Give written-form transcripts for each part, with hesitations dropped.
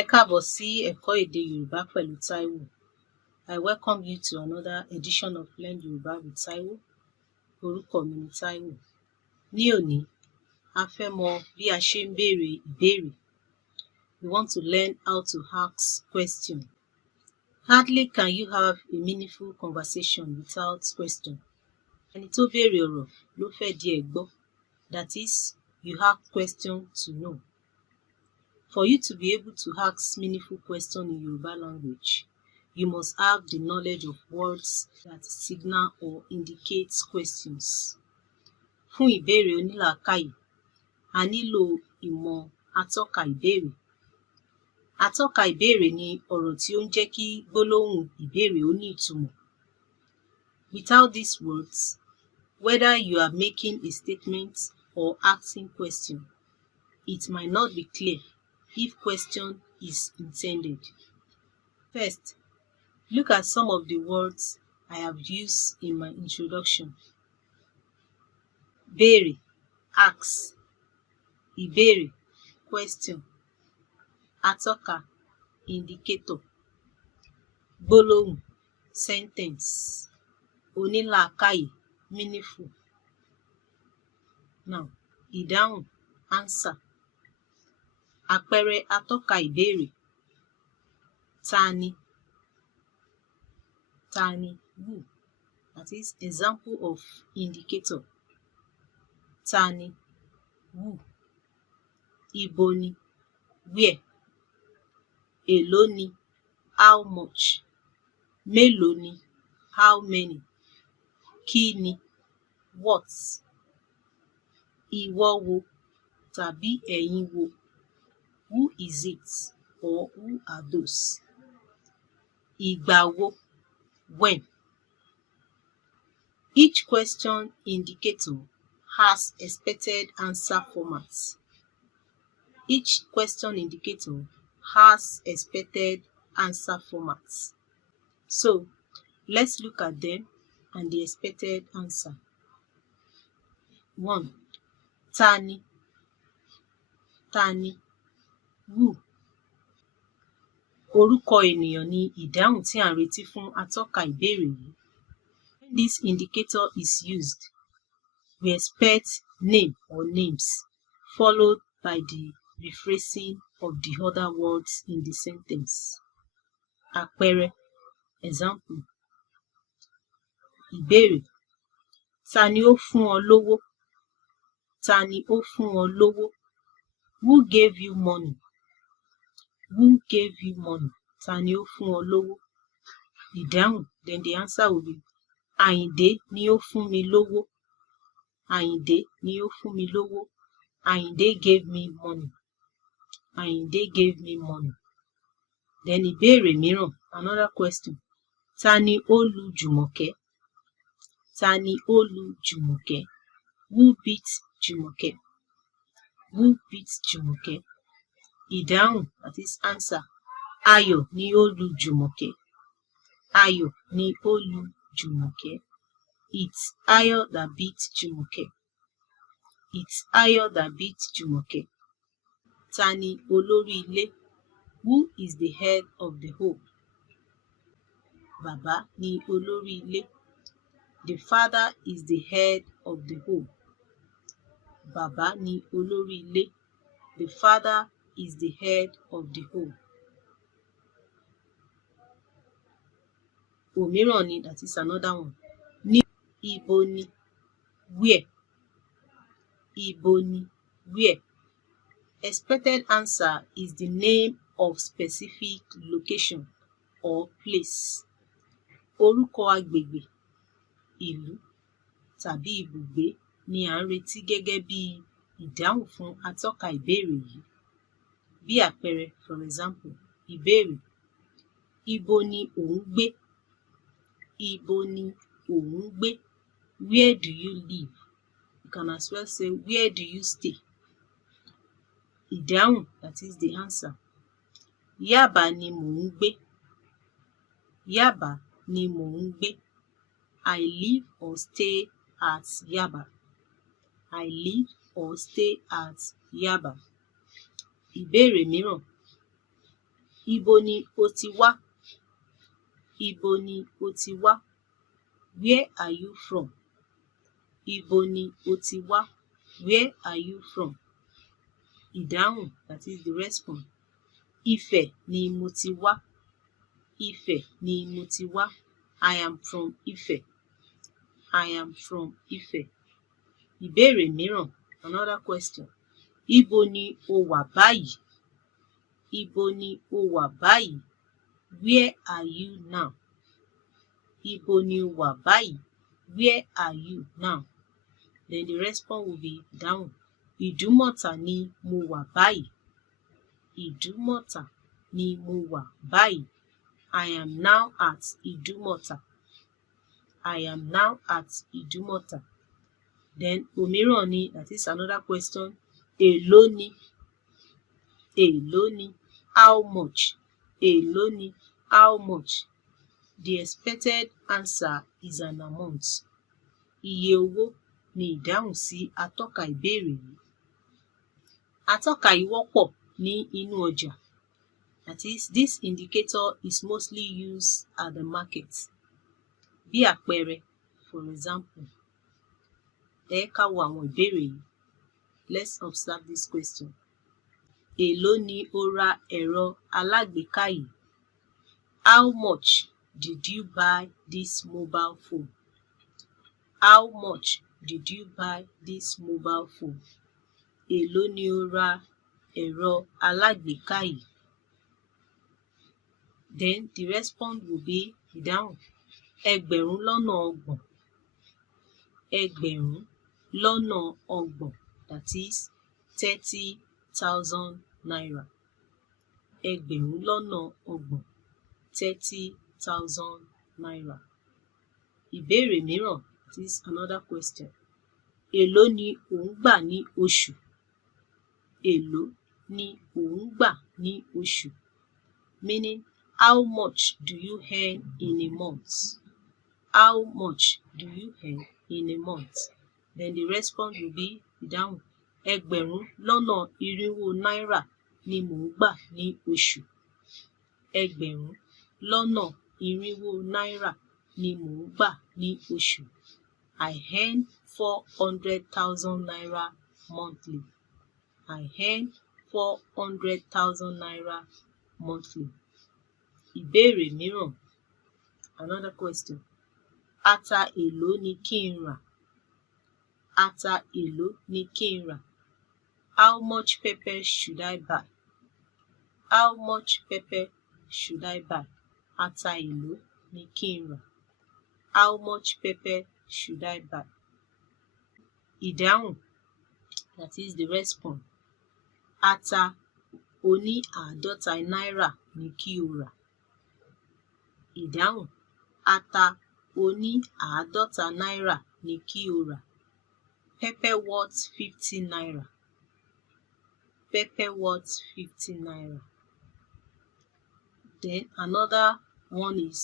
Ẹ káàbọ̀ sí ẹ̀kọ́ èdè Yorùbá pẹ̀lú Taiwo. I welcome you to another edition of Learn Yoruba with Taiwo. Orúkọ mi ni Taiwo. Ní òní, a fẹ́ mọ bí a ṣe ń béèrè ìbéèrè. We want to learn how to ask question. Hardly can you have a meaningful conversation without question. Ẹni tó béèrè ọ̀rọ̀ ló fẹ́ di ẹ̀ gbọ́. That is, you have question to know. For you to be able to ask meaningful question in Yoruba language, you must have the knowledge of words that signal or indicate questions. Fún ìbéèrè onílàákàyè, a nílò ìmọ̀ Atoka Ibeere. Atoka Ibeere ni ọ̀rọ̀ tí ó ń jẹ́ kí gbólóhùn ìbéèrè ó ní ìtumọ̀. Without these words, whether you are making a statement or asking question, it might not be clear if question is intended. First, look at some of the words I have used in my introduction. Béèrè, ask. Ìbéèrè, question. Atoka, indicator. Gbólóhùn, sentence. Onílàákàyè, meaningful. Now, ìdáhùn, answer. Àpẹẹrẹ Atoka Ibeere. Tani. Tani, who. That is example of indicator. Tani, who. Ibo ni, where. Èló ni, how much. Meelo ni, how many. Kini, what. Ìwọ wo tàbí ẹ̀yin wo. Who is it or who are those? Ìgbà wo, when. Each question indicator has expected answer format. Each question indicator has expected answer format. So, let's look at them and the expected answer. 1. Tani. Tani. Who. Orúkọ ènìyàn ni ìdáhùn tí à ń retí fún Atoka Ibeere yìí. When this indicator is used, we expect name or names followed by the rephrasing of the other words in the sentence. Àpẹẹrẹ, example. Ìbéèrè, ta ni ó fún ọ lówó? Ta ni ó fún ọ lówó? Who gave you money? Who gave you money? Ta ni ó fún ọ lówó? Ìdáhùn, then the answer will be, Àyìndé ni ó fún mi lówó. Àyìndé ni ó fún mi lówó. Àyìndé gave me money. Àyìndé gave me money. Then ìbéèrè mìíràn, another question. Ta ni ó lu Jùmọ̀kẹ́? Ta ni ó lu Jùmọ̀kẹ́? Who beat Jùmọ̀kẹ́? Who beat Jùmọ̀kẹ́? Ìdáhùn, that is answer. Ayọ̀ ni ó lu Jùmọ̀kẹ́. Ayọ̀ ni ó lu Jùmọ̀kẹ́. It's Ayọ̀ that beat Jùmọ̀kẹ́. It's Ayọ̀ that beat Jùmọ̀kẹ́. Ta ni olórí ilé? Who is the head of the home? Bàbá ni olórí ilé. The father is the head of the home. Bàbá ni olórí ilé. The father is the head of the home. Òmíràn ni, that is another one. Ní ibo ni, where. Ibo ni, where. Expected answer is the name of specific location or place. Orúkọ agbègbè, ìlú tàbí ibùgbé ni à ń retí gẹ́gẹ́ bí ìdáhùn fún Atoka Ibeere yìí. Bí àpẹẹrẹ, for example, ìbéèrè, ibo ni ò ń gbé? Ibo ni ò ń gbé? Where do you live? You can as well say, where do you stay? Ìdáhùn, that is the answer. Yábà ni mò ń gbé. Yábà ni mò ń gbé. I live or stay at Yaba. I live or stay at Yaba. Ìbéèrè mìíràn. Ibo ni o ti wá? Ibo ni o ti wá? Where are you from? Ibo ni o ti wá? Where are you from? Ìdáhùn, that is the response. Ifẹ̀ ni mo ti wá. Ifẹ̀ ni mo ti wá. I am from Ifẹ̀. I am from Ifẹ̀. Ìbéèrè mìíràn, another question. Ibo ni o wà báyìí? Ibo ni o wà báyìí? Where are you now? Ibo ni o wà báyìí? Where are you now? Then the response will be ìdáhùn. Ìdúmọ̀tà ni mo wà báyìí. Ìdúmọ̀tà ni mo wà báyìí. I am now at Ìdúmọ̀tà. I am now at Ìdúmọ̀tà. Then òmíràn ni, that is another question. Èló ni? Èló ni? How much? Èló ni? How much? The expected answer is an amount. Iye owó ni ìdáhùn sí atọ́ka ìbéèrè yìí. Atọ́ka yìí wọ́pọ̀ ní inú ọjà. That is, this indicator is mostly used at the market. Bí àpẹẹrẹ, for example, ẹ ká wo àwọn ìbéèrè yìí. Let's observe this question. Èló ni o ra ẹ̀rọ alágbèéká yìí? How much did you buy this mobile phone? How much did you buy this mobile phone? Èló ni o ra ẹ̀rọ alágbèéká yìí? Then the response will be ìdáhùn. Ẹgbẹ̀rún lọ́nà ọgbọ̀n. Ẹgbẹ̀rún lọ́nà ọgbọ̀n, that is 30,000 naira. Ẹgbẹ̀rún lọ́nà ọgbọ̀n, 30,000 naira. Ìbéèrè mìíràn, that is another question. Èló ni ò ń gbà ní oṣù? Èló ni ò ń gbà ní oṣù? Meaning, how much do you earn in a month? How much do you earn in a month? Then the response will be ìdáhùn. Ẹgbẹ̀rún lọ́nà irínwó náírà ni mò ń gbà ní oṣù. Ẹgbẹ̀rún lọ́nà irínwó náírà ni mò ń gbà ní oṣù. I earn 400,000 naira monthly. I earn 400,000 naira monthly. Ìbéèrè mìíràn, another question. Ata èló ni kí n rà? Ata èló ni kí n rà? How much pepper should I buy? How much pepper should I buy? Ata èló ni kí n rà? How much pepper should I buy? Ìdáhùn, that is the response. Ata oní àádọ́ta náírà ni kí o rà. Ìdáhùn, ata oní àádọ́ta náírà ni kí o rà. Pepper worth 50 naira. Pepper worth 50 naira. Then another one is,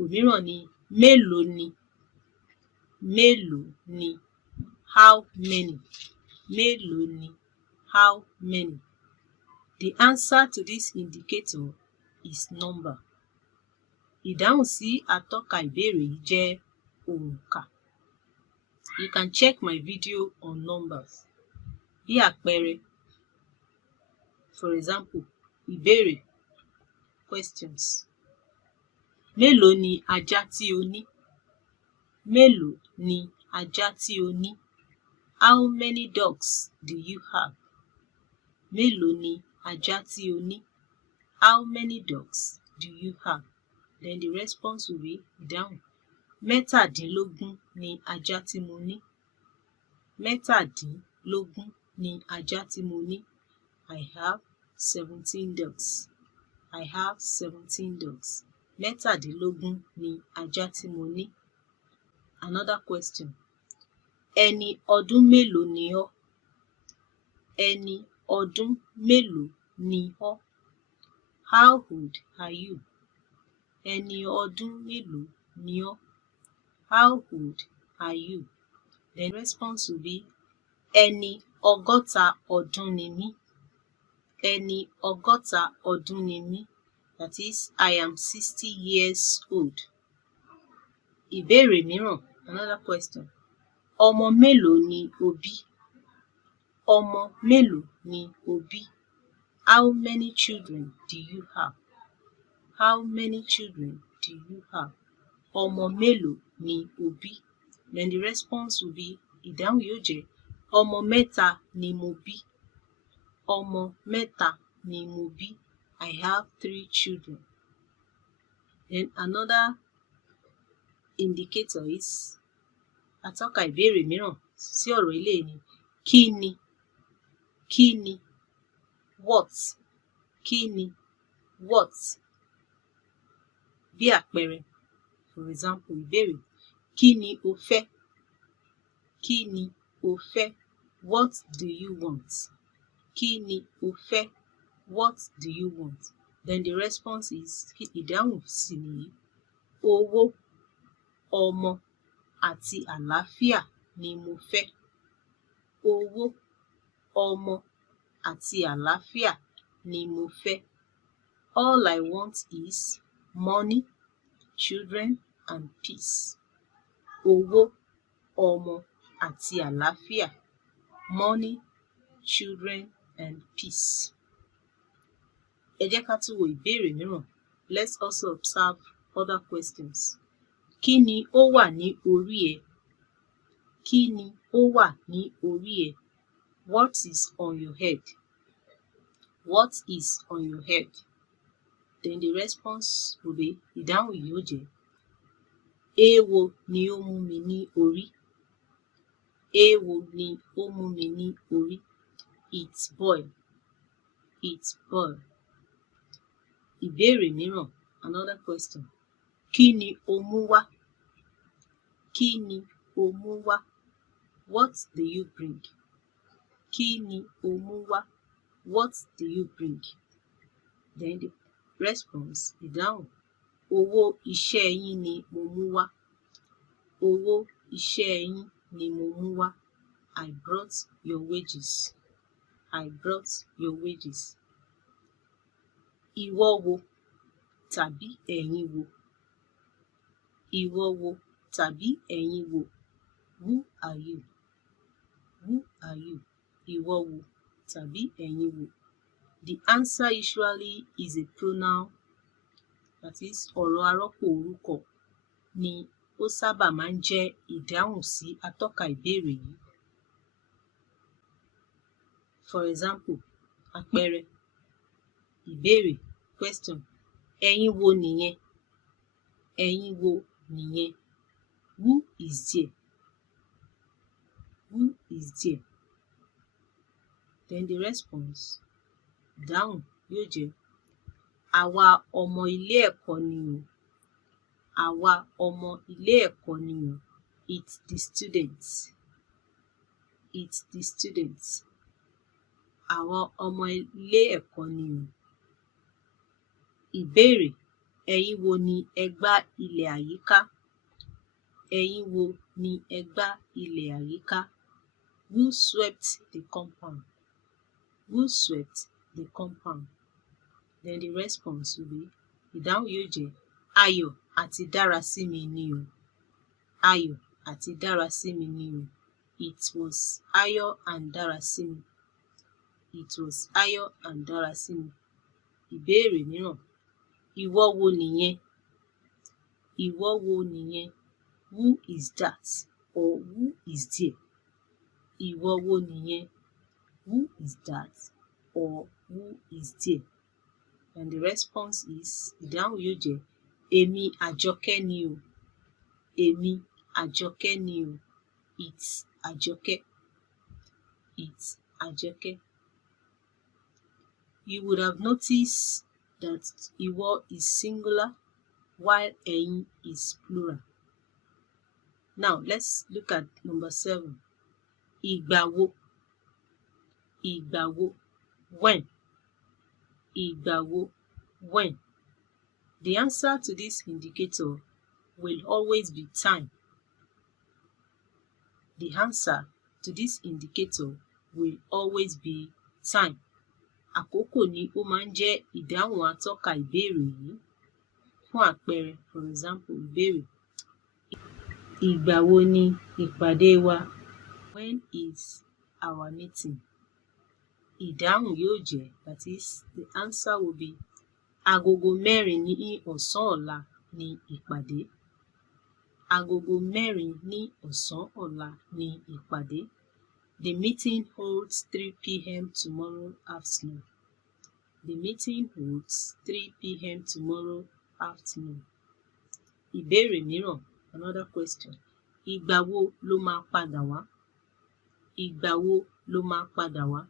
òmíràn ni, mélòó ni? Mélòó ni? How many? Mélòó ni? How many? The answer to this indicator is number. Ìdáhùn sí atọ́ka ìbéèrè yìí jẹ́ òǹkà. You can check my video on numbers. Bí àpẹẹrẹ, for example, ìbéèrè, questions. Mélòó ni ajá tí o ní? Mélòó ni ajá tí o ní? How many dogs do you have? Mélòó ni ajá tí o ní? How many dogs do you have? Then the response will be ìdáhùn. Mẹ́tàdínlógún ni ajá tí mo ní. Mẹ́tàdínlógún ni ajá tí mo ní. I have 17 dogs. I have 17 dogs. Mẹ́tàdínlógún ni ajá tí mo ní. Another question. Ẹni ọdún mélòó ni ọ́? Ẹni ọdún mélòó ni ọ́? How old are you? Ẹni ọdún mélòó ni ọ́? How old are you? The response will be ẹni ọgọ́ta ọdún ni mí. ẹni ọgọ́ta ọdún ni mí. That is, I am 60 years old. Ìbéèrè mìíràn, another question. Ọmọ mélòó ni o bí? Ọmọ mélòó ni o bí? How many children do you have? How many children do you have? Ọmọ mélòó ni o bí? Then the response will be, ìdáhùn yóò jẹ́ ọmọ mẹ́ta ni mo bí. Ọmọ mẹ́ta ni mo bí. I have 3 children. Then another indicator is atọ́ka ìbéèrè mìíràn sí ọ̀rọ̀ ilé ni kini. Kini, what? Kini, what? Bí àpẹẹrẹ, for example, ìbéèrè kí ni o fẹ́? Kí ni o fẹ́? What do you want? Kí ni o fẹ́? What do you want? Then the response is, ìdáhùn sì nìyí, owó, ọmọ àti àlàáfíà ni mo fẹ́. Owó, ọmọ àti àlàáfíà ni mo fẹ́. All I want is money, children, and peace. Owó, ọmọ àti àlàáfíà. Money, children, and peace. Ẹ jẹ́ ká tún wo ìbéèrè mìíràn. Let's also observe other questions. Kí ni ó wà ní orí ẹ? Kí ni ó wà ní orí ẹ? What is on your head? What is on your head? Then the response will be, ìdáhùn yóò jẹ́ èèwo ni ó mú mi ní orí. Èèwo ni ó mú mi ní orí. It's boil. It's boil. Ìbéèrè mìíràn, another question. Kí ni o mú wá? Kí ni o mú wá? What do you bring? Kí ni o mú wá? What do you bring? Then the response, ìdáhùn, owó iṣẹ́ yín ni mo mú wá. Owó iṣẹ́ yín ni mo mú wá. I brought your wages. I brought your wages. Ìwọ wo tàbí ẹ̀yin wo? Ìwọ wo tàbí ẹ̀yin wo? Who are you? Who are you? Ìwọ wo tàbí ẹ̀yin wo? The answer usually is a pronoun, that is, ọ̀rọ̀ arọ́pò orúkọ ni ó sábà máa ń jẹ́ ìdáhùn sí atọ́ka ìbéèrè yìí. For example, àpẹẹrẹ, ìbéèrè, question, ẹ̀yin wo nìyẹn? Ẹ̀yin wo nìyẹn? Who is there? Who is there? Then the response, ìdáhùn yóò jẹ́ àwa ọmọ ilé ẹ̀kọ́ ni o. Àwa ọmọ ilé ẹ̀kọ́ ni o. It's the students. It's the students. Àwọn ọmọ ilé ẹ̀kọ́ ni o. Ìbéèrè, ẹ̀yin wo ni ẹ gbá ilẹ̀ àyíká? Ẹ̀yin wo ni ẹ gbá ilẹ̀ àyíká? Who swept the compound? Who swept the compound? Then the response will be, ìdáhùn yóò jẹ́ Ayọ̀ àti Dárasími ni o. Ayọ̀ àti Dárasími ni o. It was Ayọ̀ and Dárasími. It was Ayọ̀ and Dárasími. Ìbéèrè mìíràn, ìwọ wo nìyẹn? Ìwọ wo nìyẹn? Who is that? Or who is there? Ìwọ wo nìyẹn? Who is that? Or who is there? And the response is, ìdáhùn yóò jẹ́ èmi Àjọkẹ́ ni o. Èmi Àjọkẹ́ ni o. It's Àjọkẹ́. It's Àjọkẹ́. You would have noticed that ìwọ is singular while ẹ̀yin is plural. Now let's look at number 7. Ìgbà wo? Ìgbà wo? When? Ìgbà wo? When? The answer to this indicator will always be time. The answer to this indicator will always be time. àkókò ni ó máa ń jẹ́ ìdáhùn atọ́ka ìbéèrè yìí. Fún àpẹẹrẹ, for example, ìbéèrè: ìgbà wo ni ìpàdé wa? When is our meeting? Ìdáhùn yóò jẹ́, that is, the answer will be, agogo 4 ní ọ̀sán ọ̀la ni ìpàdé. Agogo 4 ní ọ̀sán ọ̀la ni ìpàdé. The meeting holds 3 p.m. tomorrow afternoon. The meeting holds 3 p.m. tomorrow afternoon. Ìbéèrè mìíràn, another question. Ìgbà wo ló máa padà wá? Ìgbà wo ló máa padà wá?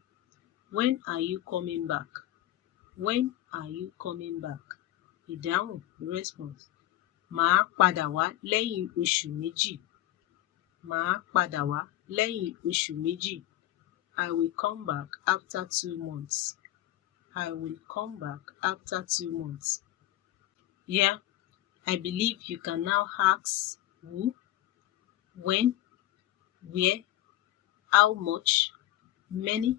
When are you coming back? When are you coming back? Ìdáhùn, the response: màá padà wá lẹ́yìn oṣù méjì. Màá padà wá lẹ́yìn oṣù méjì. I will come back after 2 months. I will come back after 2 months. Yeah, I believe you can now ask who, when, where, how much, many,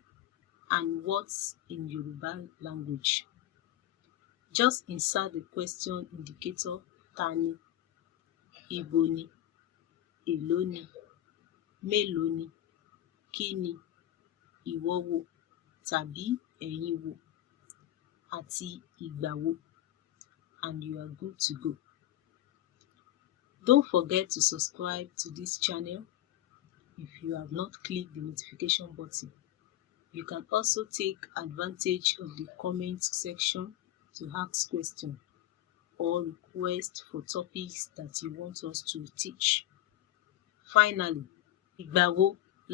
and what in Yoruba language. Just insert the question indicator tani, ibo ni, èló ni, mélòó ni, kini, ìwọ wo, tàbí ẹ̀yin wo, àti ìgbà wo, and you are good to go. Don't forget to subscribe to this channel if you have not clicked the notification button. You can also take advantage of the comment section to ask questions or request for topics that you want us to teach. Finally, ìgbà wo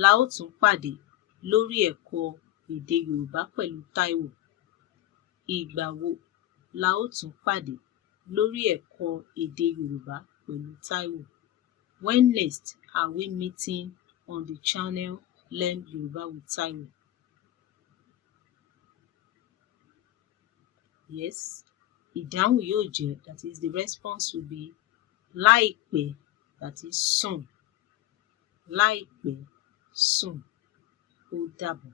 la ó tún pàdé lórí ẹ̀kọ́ èdè Yorùbá pẹ̀lú Taiwo? Ìgbà wo la ó tún pàdé lórí ẹ̀kọ́ èdè Yorùbá pẹ̀lú Taiwo? When next are we meeting on the channel Learn Yoruba with Taiwo? Yes, ìdáhùn yóò jẹ́, that is, the response will be láìpẹ́, that is soon. Láìpẹ́, soon. Ó dàbọ̀.